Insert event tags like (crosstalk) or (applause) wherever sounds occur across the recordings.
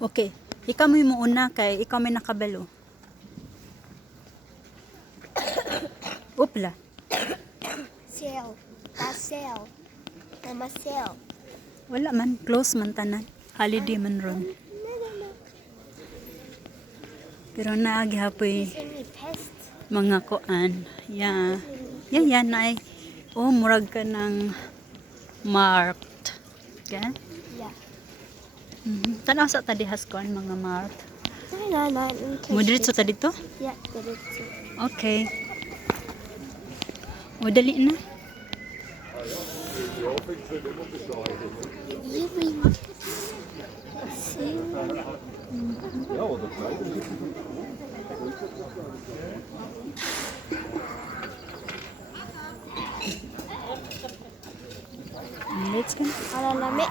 Okay. Ikaw mo yung una kay ikaw may nakabalo. Upla. Sale. Mama sale. Wala man. Close man tanan. Holiday man ron. Pero naagihapoy me pest. Mga kuan. Yeah. Yeah, yeah, na Oh, murag ka ng marked. Okay? Yeah. Mm-hmm. Tanaw sa tadihas kuan mga marked. No, no. Mo diretso ta dito? Yeah, it. Okay. O, dali na. You read. See? Let's go. Ala lami.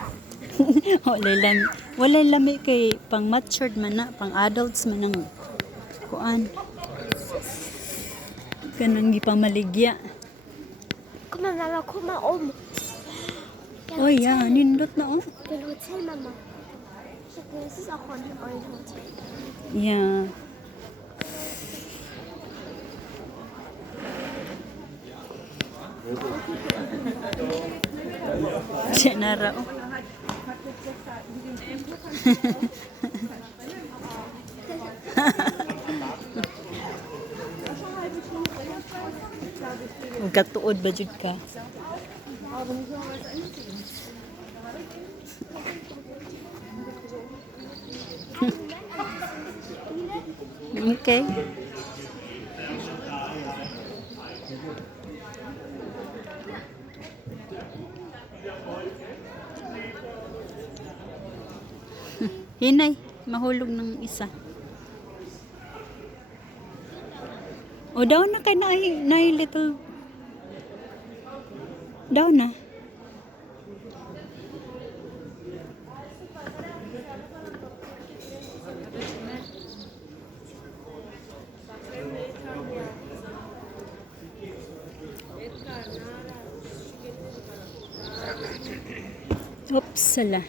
(laughs) Walay lami. Walay lami kay pang matured man na, pang adults man ang kuan. Kanang gipamaligya. Maar, mama, maar om. Oh yeah, nindot na oh. Wil hotel, mama. Dit is gewoon een oil hotel. Yeah. Siya na raw. Gatuod (laughs) ba jud ka? (laughs) Okay. (laughs) Hinay, mahulog ng isa. O daw na kay na, na little daw na. Oops, sala.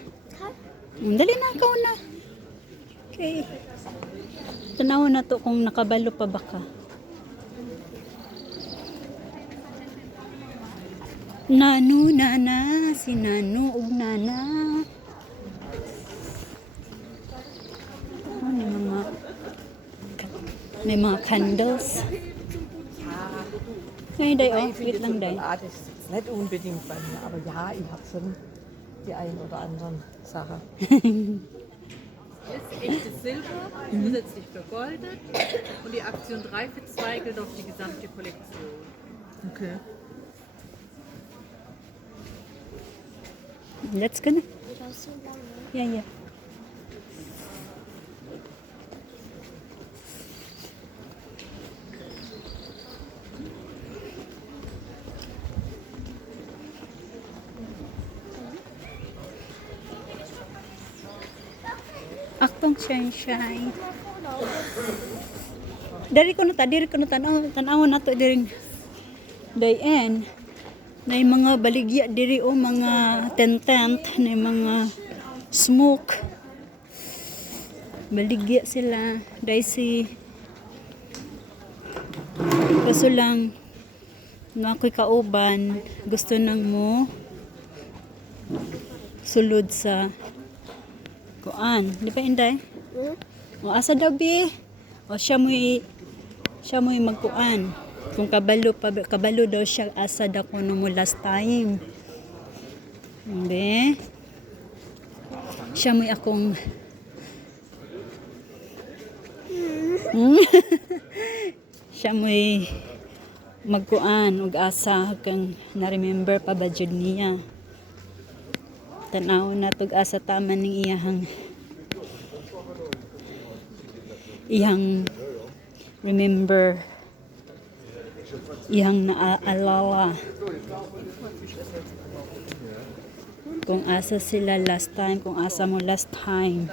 Mm, Dali na, ikaw na. Okay. Tanaw na to kung nakabalo pa baka. Nanu, nana, si Nanu, ug nana. Oh, may mga may mga candles. Ay, day, oh, wait lang, day. Nicht unbedingt bei mir, aber ja, ich habe schon die ein oder anderen Sachen. ist echtes Silber, zusätzlich vergoldet. Und die Aktion 3 für 2 gilt auf die gesamte Kollektion. Okay. Let's go na. Dat is zo lang. Yeah, yeah. Aktong shine shine. Dari ko na ta, diri ko na tanaw, tanaw na to diri. Dayen. Na mga baligya diri o mga tent-tent, na mga smoke. Baligya sila. Dahil si kaso lang nga ako'y kauban gusto nang mo sulod sa kuan. Di ba inday? Hmm? o asa daw bi? O siya mo'y siya mo'y magkuan. Kung kabalo pa kabalo daw siya asa daw ko mo last time. Be? Siya mo'y akong Hmm? (laughs) siya mo'y magkuan. Ug asa kang na-remember pa ba jud niya tanaw na tug asa tama ning iyahang iyang remember iyang naaalala. Kung asa sila last time kung asa mo last time.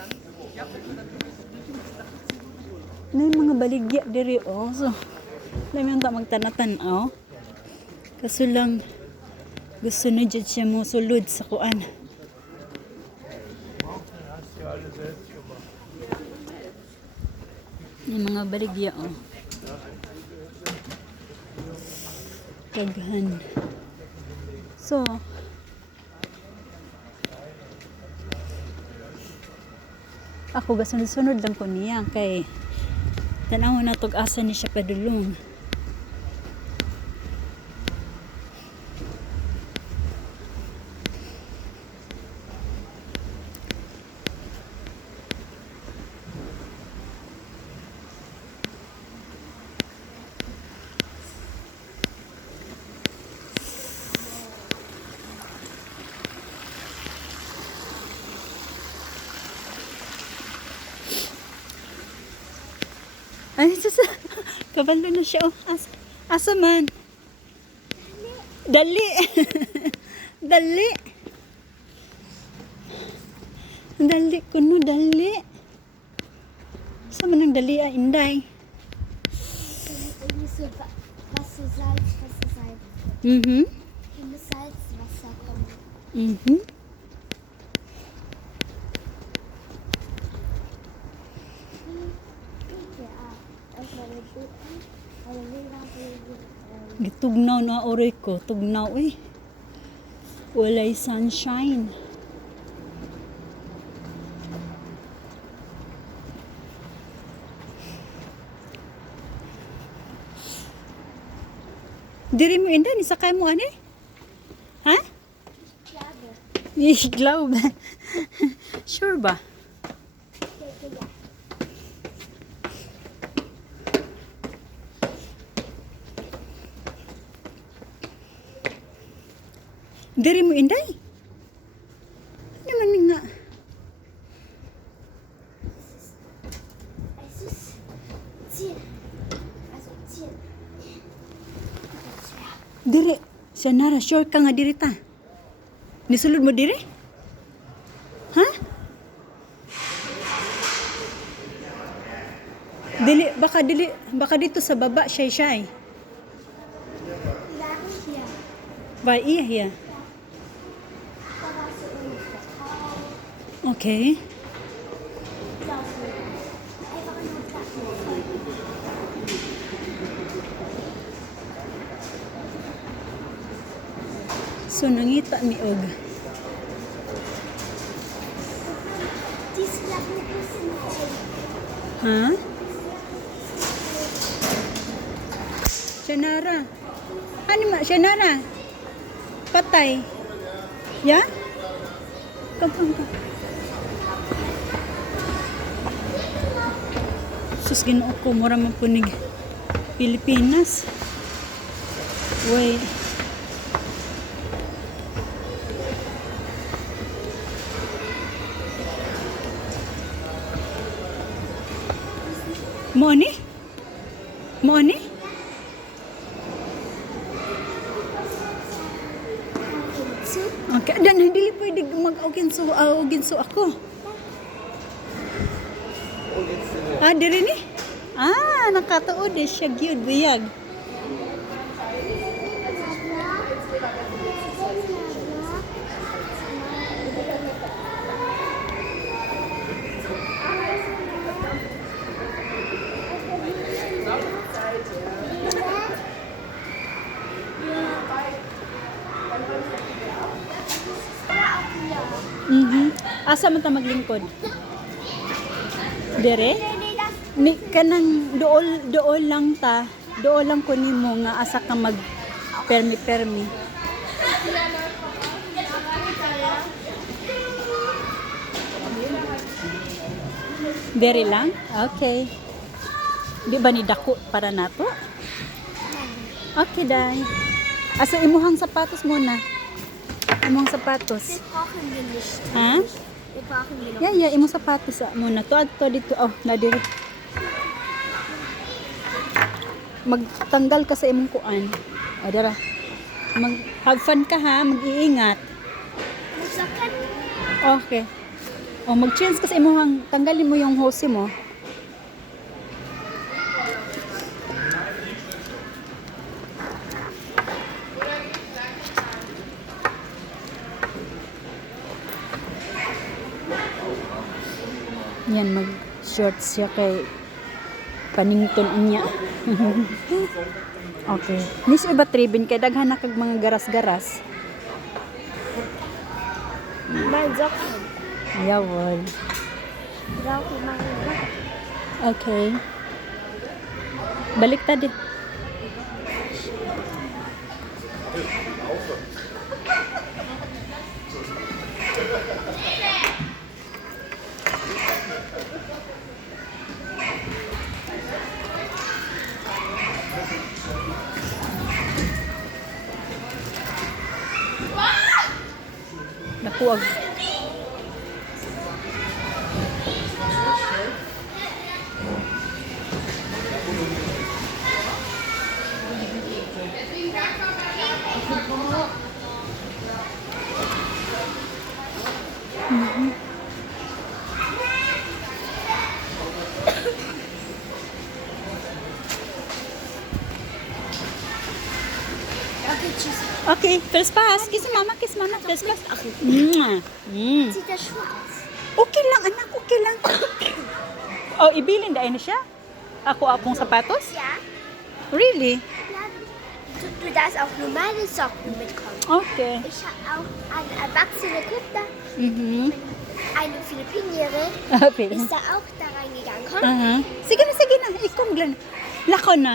Yung mga baligya diri oh. So alam mo ta magtanatan oh Kaso lang, gusto na dyan siya mo sulod sa kuan. Yung mga baligya, oh. Kaghan. So, ako gasunod-sunod lang ko niya kay tanaw na tog asa ni siya padulong. Ay, (laughs) sus, kabalo na siya. Oh. Asa, asa man? Dali. (laughs) dali. Dali kuno dali. Sa man ang dali ah, inday. Wasser, Salz, Wasser, Salz. Mhm. Hier muss Salzwasser kommen. Mhm. Gitugnaw na oray ko. Tugnaw eh. Walay sunshine. Diri mo inda, ni sakay mo ani? Ha? Ich glaube. (laughs) sure ba? Diri mo inday. Nga. Zehn. Also zehn. Diri. Siya nara, sure ka nga diri ta. Nisulod mo diri? Ha? Dili, baka dili, baka dito sa baba, shy shy. Lage hier. Vai iya hiya. Da warst du ungefähr. Okay. So. Nangita mi og. Ha? Shanara. Ano ma, Shanara? Patay. Ya? Come, come, come. Sus, ginoo ko, mura man punig Pilipinas. Wait. Mo ni? Mo ni? Zu. Okay, dan hindi pwede mag-ogin so, uh, ogin so ako. Ah, diri ni? Ah, nakatuod eh siya gyud biyag. Mhm. Asa man ta maglingkod? Dire? Ni kanang dool dool lang ta. Dool lang ko nimo nga asa ka mag permi permi. Dire lang? Okay. Di ba ni dako para nato? Okay, dai. Asa imuhang sapatos muna. Imuhang sapatos. Ha? Wir brauchen wir noch. Ya, ya, imo sapatos sa muna. To adto dito. Oh, na diri. Magtanggal ka sa imong kuan. O dara. Mag have fun ka ha, mag-iingat. Okay. O mag-change ka sa imong tanggalin mo yung hose mo. Mag-short siya kay panington niya. (laughs) okay. Nis iba tribin kay daghan na kag mga garas-garas. Socken. Yawol. Okay. Balik ta di. Okay, first pass. Kiss mama, kiss mama, first pass. Mm. Schwarz? Okay lang, anak, okay lang. (coughs) oh, ibilin dahil na siya? Ako apong sapatos? Ja. Really? Du, darfst auch normale Socken mitkommen. Okay. Ich habe auch eine erwachsene Tochter, Mhm. eine Philippinere, Okay. ist da auch da reingegangen. Komm. Aha. Sige na, sige na. Ikaw lang. Lako na.